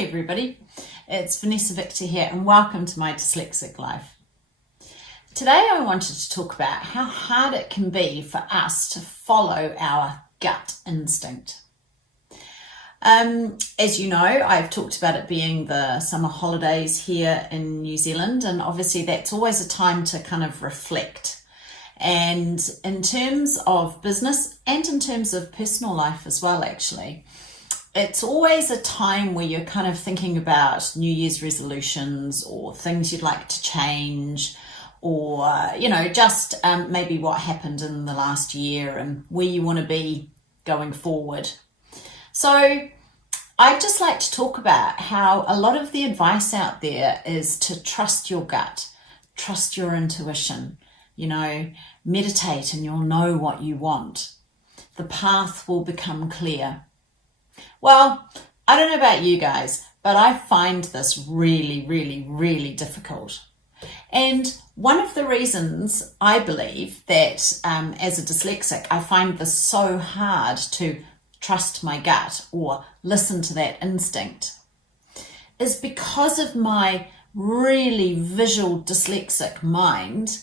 Hey everybody, it's Vanessa Victor here and welcome to my Dyslexic Life. Today I wanted to talk about how hard it can be for us to follow our gut instinct. As you know, I've talked about it being the summer holidays here in New Zealand, and obviously that's always a time to kind of reflect. And in terms of business and in terms of personal life as well, actually, it's always a time where you're kind of thinking about New Year's resolutions or things you'd like to change, or, just maybe what happened in the last year and where you want to be going forward. So I'd just like to talk about how a lot of the advice out there is to trust your gut, trust your intuition, meditate and you'll know what you want. The path will become clear. Well, I don't know about you guys, but I find this really, really, really difficult. And one of the reasons I believe that as a dyslexic, I find this so hard to trust my gut or listen to that instinct is because of my really visual dyslexic mind.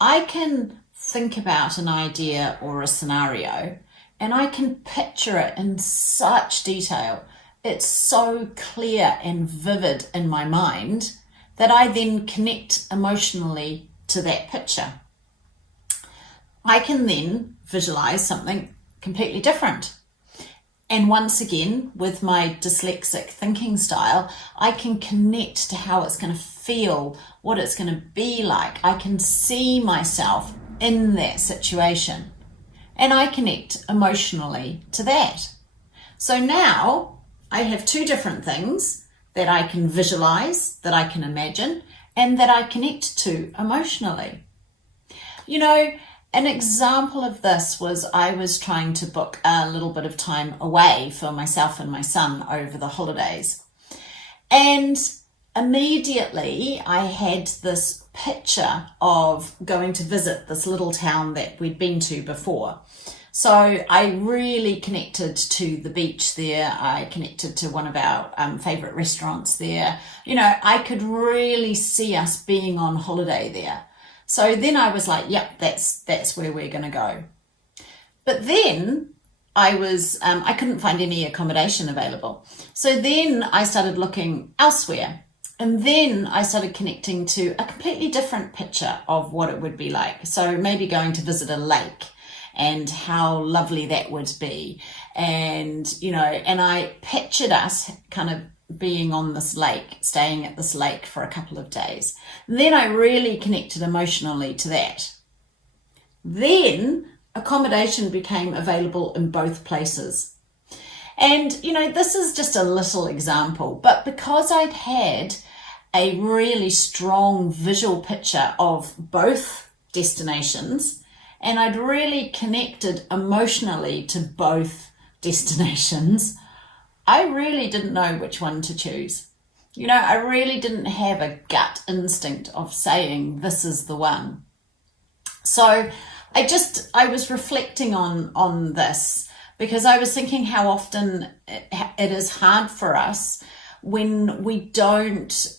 I can think about an idea or a scenario and I can picture it in such detail. It's so clear and vivid in my mind that I then connect emotionally to that picture. I can then visualize something completely different. And once again, with my dyslexic thinking style, I can connect to how it's going to feel, what it's going to be like. I can see myself in that situation. And I connect emotionally to that. So now I have two different things that I can visualize, that I can imagine, and that I connect to emotionally. An example of this was I was trying to book a little bit of time away for myself and my son over the holidays. And immediately I had this picture of going to visit this little town that we'd been to before. So I really connected to the beach there. I connected to one of our favorite restaurants there. I could really see us being on holiday there. So then I was like, yep, that's where we're going to go. But then I couldn't find any accommodation available. So then I started looking elsewhere. And then I started connecting to a completely different picture of what it would be like. So maybe going to visit a lake and how lovely that would be. And I pictured us kind of being on this lake, staying at this lake for a couple of days. Then I really connected emotionally to that. Then accommodation became available in both places. And, this is just a little example, but because I'd had a really strong visual picture of both destinations, and I'd really connected emotionally to both destinations, I really didn't know which one to choose. I really didn't have a gut instinct of saying this is the one. So I was reflecting on this because I was thinking how often it is hard for us when we don't,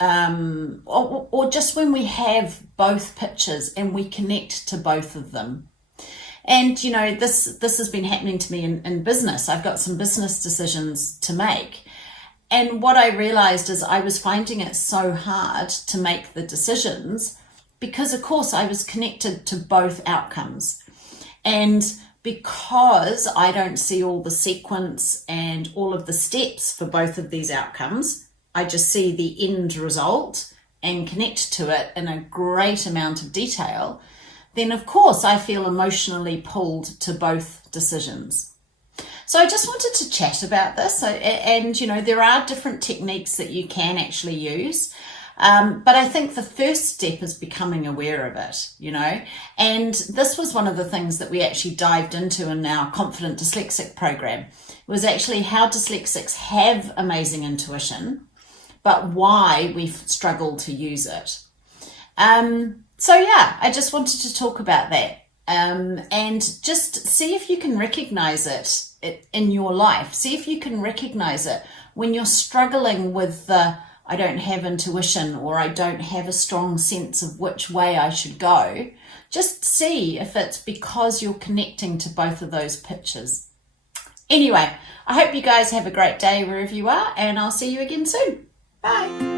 or just when we have both pictures and we connect to both of them. And, this has been happening to me in business. I've got some business decisions to make. And what I realized is I was finding it so hard to make the decisions because, of course, I was connected to both outcomes. And because I don't see all the sequence and all of the steps for both of these outcomes, I just see the end result and connect to it in a great amount of detail, then of course I feel emotionally pulled to both decisions. So I just wanted to chat about this. And there are different techniques that you can actually use. But I think the first step is becoming aware of it, and this was one of the things that we actually dived into in our Confident Dyslexic Programme, was actually how dyslexics have amazing intuition, but why we've struggled to use it. I just wanted to talk about that and just see if you can recognize it in your life. See if you can recognize it when you're struggling with the I don't have intuition or I don't have a strong sense of which way I should go, just see if it's because you're connecting to both of those pictures. Anyway, I hope you guys have a great day wherever you are, and I'll see you again soon. Bye.